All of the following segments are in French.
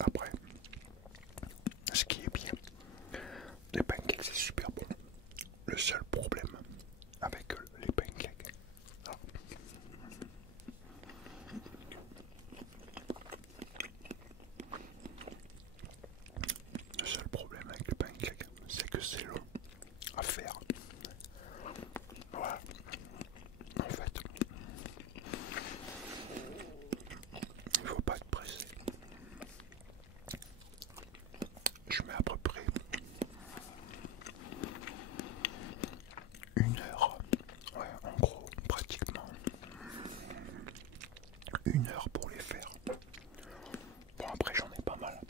Après, ce qui est bien, les pancakes c'est super bon. Le seul problème avec les pancakes, ah, le seul problème avec les pancakes, c'est que c'est long à faire. Voilà. En fait, il faut pas être pressé. Je mets à peu près 1 heure, ouais, en gros, pratiquement 1 heure pour les faire. Bon, après, j'en ai pas mal.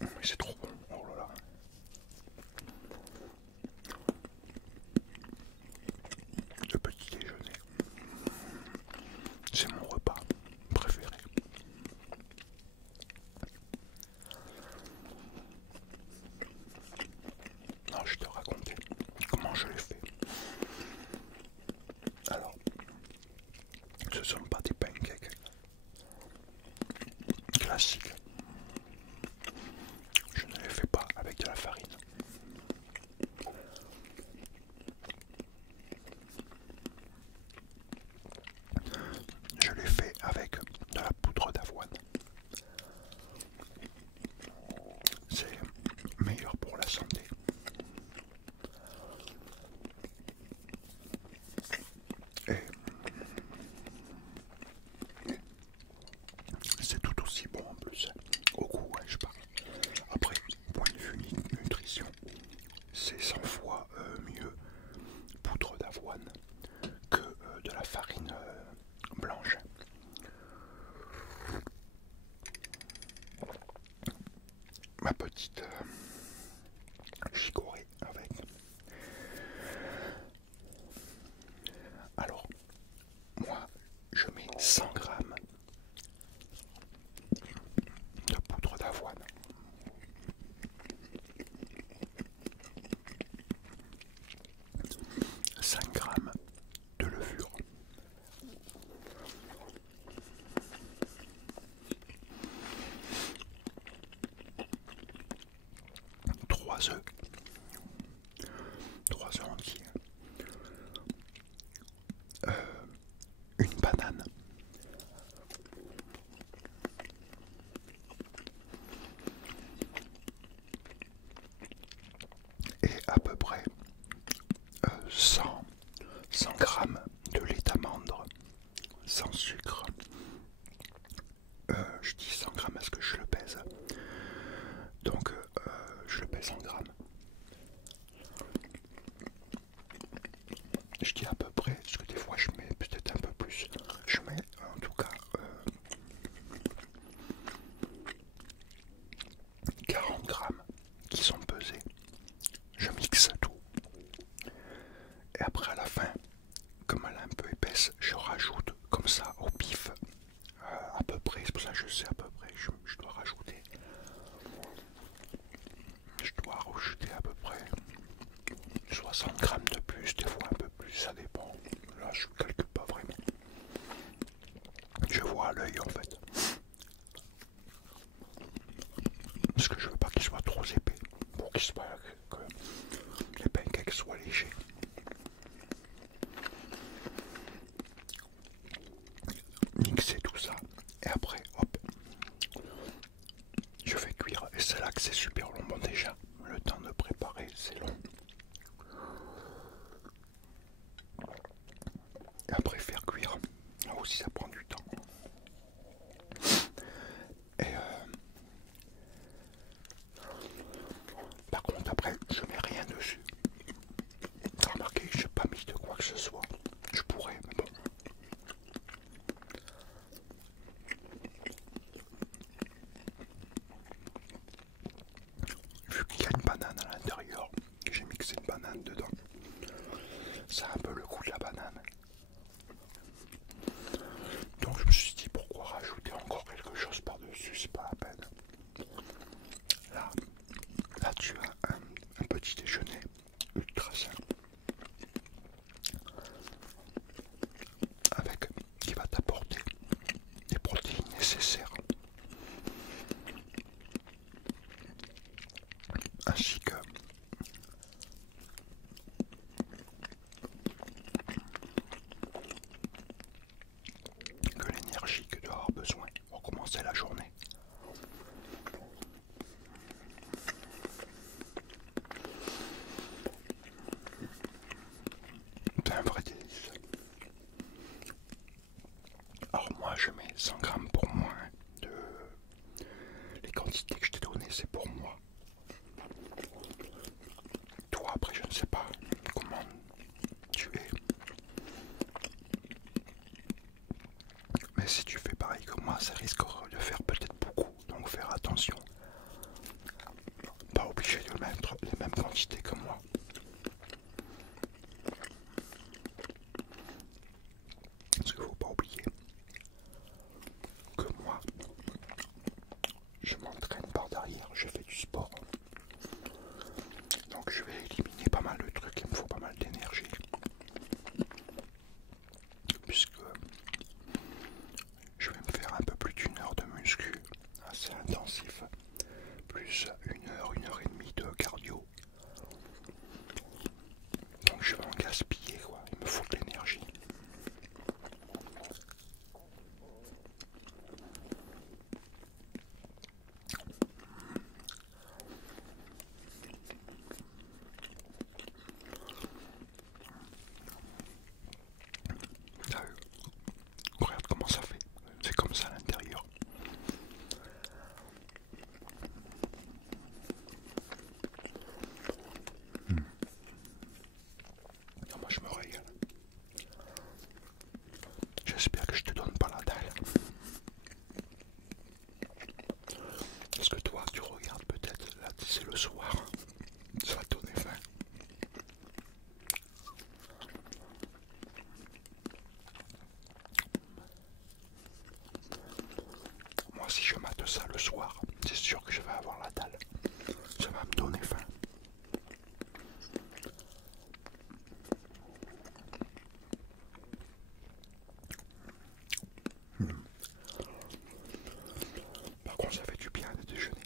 Mais c'est trop bon, oh là là. Le petit déjeuner, c'est mon repas préféré. Non, je te racontais comment je l'ai fait. Alors, ce ne sont pas des pancakes classiques. Je ne les fais pas avec de la farine. Je les fais avec de la poudre d'avoine. C'est meilleur pour la santé. Et c'est tout aussi bon en plus. Au goût, ouais, je parle. Après, point de vue nutrition, c'est 100 fois mieux poudre d'avoine que de la farine blanche. Ma petite chicorée avec. Alors, moi, je mets 100 grammes de poudre d'avoine. 5 grammes de levure. 3 œufs. 3 œufs entiers. Une banane. Et à peu près 100 grammes de lait d'amande sans sucre. Je dis 100 grammes parce que je le pèse. Donc je le pèse en grammes. Je dis à peu près, parce que des fois je mets peut-être un peu plus. Je mets en tout cas 40 grammes qui sont pesés. Je mixe tout. Et après à la fin, comme elle est un peu épaisse, je rajoute comme ça au pif à peu près, c'est pour ça que je sais à peu près, je dois rajouter. Je dois rajouter à peu près 60 grammes de plus, des fois un peu plus, ça dépend. Là je ne calcule pas vraiment. Je vois à l'œil en fait. Parce que je veux pas qu'il soit trop épais, pour qu'il soit que les pancakes soient légers. Mixer tout ça et après hop, je fais cuire et c'est là que c'est super long. Bon déjà le temps de préparer c'est long et après faire cuire là aussi ça prend du temps. Et par contre après je mets rien dessus. T'as remarqué que j'ai pas mis de quoi que ce soit. Je pourrais mais bon. Vu qu'il y a une banane à l'intérieur, que j'ai mixé une banane dedans, ça a un peu le goût de la banane. Après, je ne sais pas comment tu es. Mais si tu fais pareil que moi, ça risque de faire peut-être beaucoup. Donc faire attention. Pas obligé de mettre les mêmes quantités que moi. Parce qu'il ne faut pas oublier que moi, je m'entraîne par derrière, je fais du sport. Donc je vais éliminer pas mal de trucs, il me faut pas mal d'énergie. Puisque je vais me faire un peu plus d'une heure de muscu, assez intensif, plus une heure et demie de cardio. Donc je vais en gaspiller quoi, il me faut de l'énergie. Regarde comment ça fait, c'est comme ça à l'intérieur. Moi je me régale. J'espère que je te donne pas la dalle. Parce que toi tu regardes peut-être, là c'est le soir, ça va te donner faim. Moi si je mate ça le soir, c'est sûr que je vais avoir la dalle. Ça va me donner faim. Par contre ça fait du bien de déjeuner,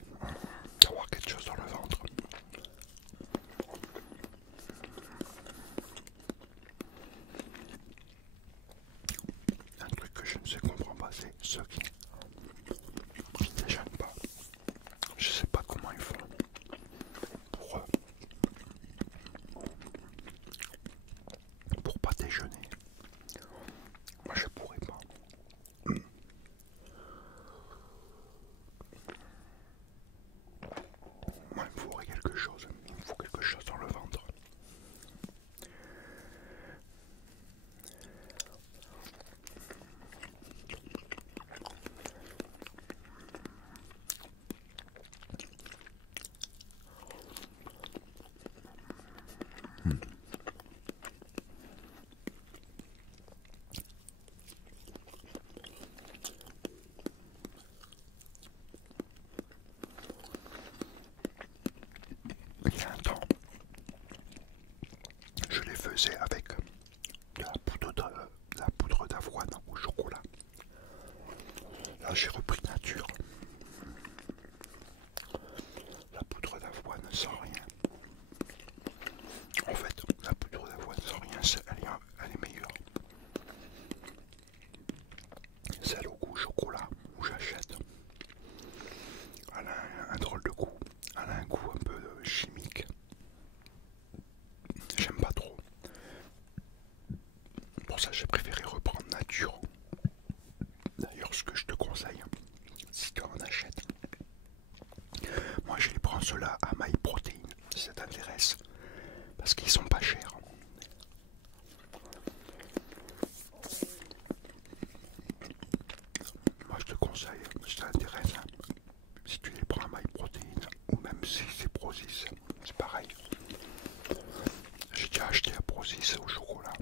d'avoir quelque chose dans le ventre. Un truc que je ne sais comprends pas, c'est ceux qui ne déjeunent pas. Je sais pas comment ils font pour pas déjeuner. Moi je pourrais pas. Moi il me faudrait quelque chose. Il me faut quelque chose dans le ventre. Il y a un temps, je les faisais avec de la poudre d'avoine au chocolat. Là j'ai repris nature. La poudre d'avoine sans rien. En fait, la poudre d'avoine sans rien, elle est meilleure. Celle au goût chocolat où j'achète, elle a un drôle de goût. Elle a un goût un peu chimique. J'aime pas trop. Pour ça, j'ai préféré reprendre nature. D'ailleurs, ce que je te conseille, si tu en achètes, moi je les prends ceux-là à My Protein, si ça t'intéresse, parce qu'ils sont pas chers. Moi je te conseille, si ça t'intéresse, si tu les prends à My Protein, ou même si c'est Prozis, c'est pareil. J'ai déjà acheté à Prozis au chocolat.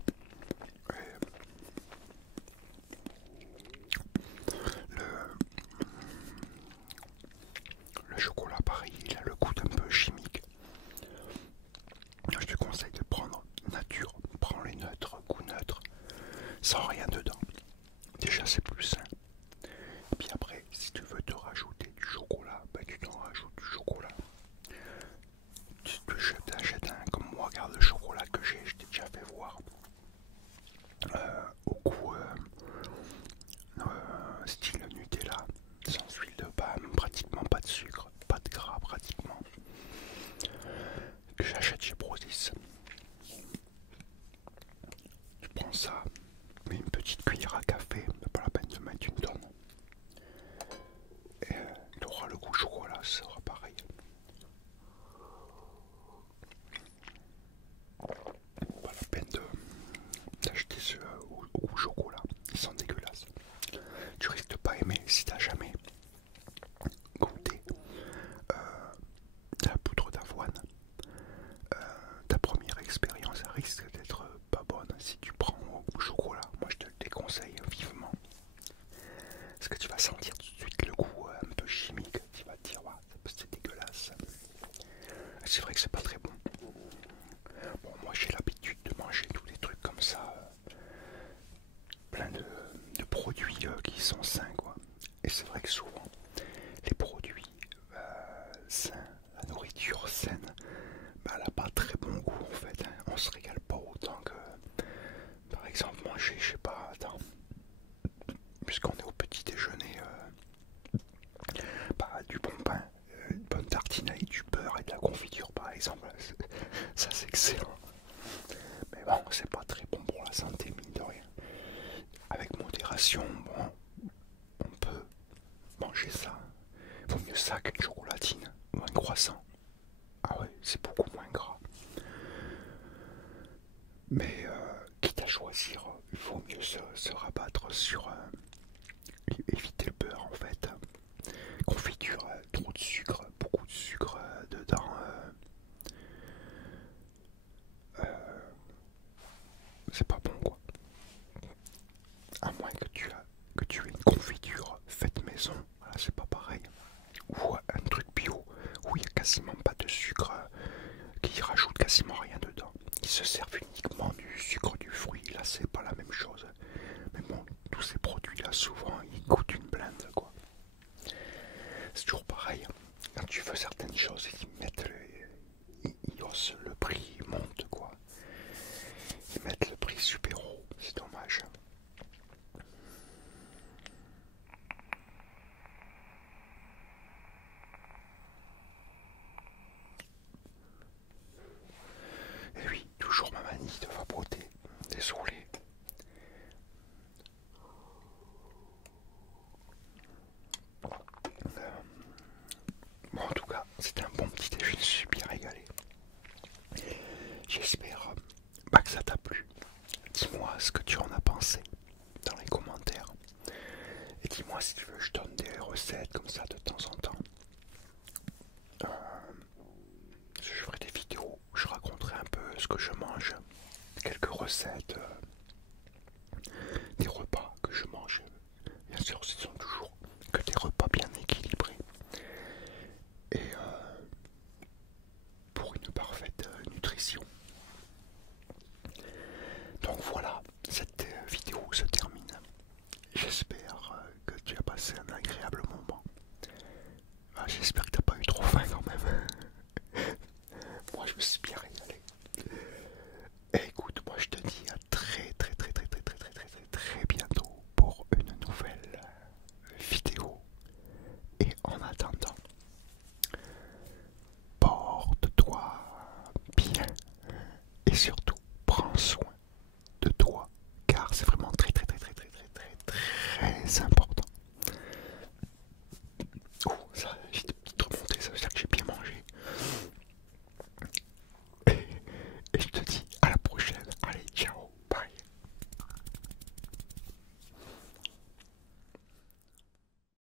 Le chocolat pareil, il a le goût un peu chimique. Je te conseille de prendre nature, prends les neutres, goût neutre, sans rien dedans. Déjà c'est plus sain. Et puis après, si tu veux te rajouter du chocolat, ben tu t'en rajoutes du chocolat. Tu t'achètes un, comme moi, regarde le chocolat que j'ai, je t'ai déjà fait voir. l'expérience risque d'être pas bonne si tu prends au chocolat. Moi je te le déconseille vivement. Parce que tu vas sentir tout de suite le goût un peu chimique. Tu vas te dire, ouais, c'est dégueulasse. C'est vrai que c'est pas très bon. Bon, moi j'ai l'habitude de manger tous des trucs comme ça. Plein de produits qui sont sains, quoi. Et c'est vrai que souvent, les produits sains, la nourriture saine, bah, elle n'a pas très bon goût en fait. Hein. On se régale pas autant que, par exemple, manger, je sais pas, attends, puisqu'on est au petit déjeuner, bah, du bon pain, une bonne tartine avec du beurre et de la confiture, par exemple. Ça, c'est excellent. Mais bon, c'est pas très bon pour la santé, mine de rien. Avec modération, bon, on peut manger ça. Vaut mieux ça qu'une chocolatine ou un croissant. Ah ouais, c'est beaucoup moins gras. Mais quitte à choisir, il faut mieux se rabattre sur éviter le beurre en fait. Confiture, trop de sucre, beaucoup de sucre dedans. C'est pas bon quoi. À moins que tu aies une confiture faite maison, voilà, c'est pas pareil. Ou un truc bio où il n'y a quasiment pas de sucre, qui rajoute quasiment rien dedans. Ils se servent uniquement du sucre du fruit, là c'est pas la même chose. Mais bon, tous ces produits là souvent ils coûtent une blinde quoi. C'est toujours pareil, quand tu veux certaines choses, ils haussent le prix, ils montent quoi. Ils mettent le prix super haut, c'est dommage. Et oui, toujours ma manie de vapoter, désolé. Bon, en tout cas, c'était un bon petit déjeuner, je suis bien régalé. J'espère que ça t'a plu. Dis-moi ce que tu en as pensé dans les commentaires. Et dis-moi si tu veux, je donne des recettes comme ça de temps en temps. Je ferai des vidéos où je raconterai un peu ce que je mange, quelques recettes, des repas que je mange. Bien sûr, ce sont toujours que des repas bien équilibrés. Et pour une parfaite nutrition. Donc voilà, cette vidéo se termine. J'espère que tu as passé un agréable moment. J'espère que tu n'as pas eu trop faim quand même. Moi je me suis bien régalé. Et écoute,